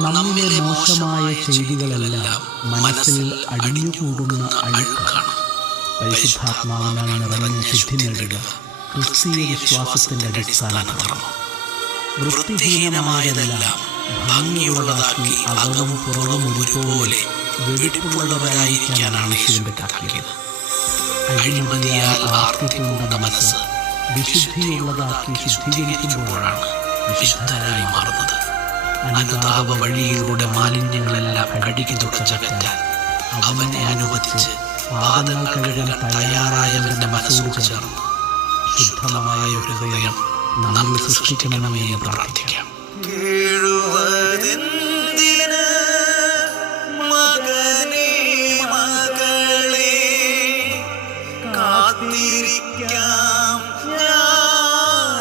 നമ്മിലെ മോശമായ ചെയ്തികളെല്ലാം മനസ്സിൽ അടിഞ്ഞുകൂടുന്ന അഴുക്കാണ്. പരിശുദ്ധാത്മാവിനാൽ നിറഞ്ഞ ശുദ്ധി നേടുക ക്രിസ്തീയ വിശ്വാസത്തിൻ്റെ അടിസ്ഥാന ധർമ്മം. വൃത്തിഹീനമായതെല്ലാം ഭംഗിയുള്ളതാക്കി അകവും പുറവും ഒരുപോലെ വെടിപ്പുള്ളവരായിരിക്കാനാണ് യേശുവിന്റെ താക്കീത്. അഴിമതിയാൽ ആർത്തിപൂണ്ട മനസ്സ് വിശുദ്ധിയുള്ളതാക്കി ശുദ്ധീകരിക്കുമ്പോഴാണ് വിശുദ്ധരായി മാറുന്നത്. അനുതാപ വഴിയിലൂടെ മാലിന്യങ്ങളെല്ലാം കഴുകി തുടച്ചകറ്റാൻ അവനെ അനുവദിച്ച് പാദങ്ങൾ കഴുകാൻ തയ്യാറായവന്റെ മനസ്സോട് ചേർന്ന് ശുദ്ധമായ ഒരു ഹൃദയം നമ്മിൽ സൃഷ്ടിക്കണമെന്ന് പ്രാർത്ഥിക്കാം.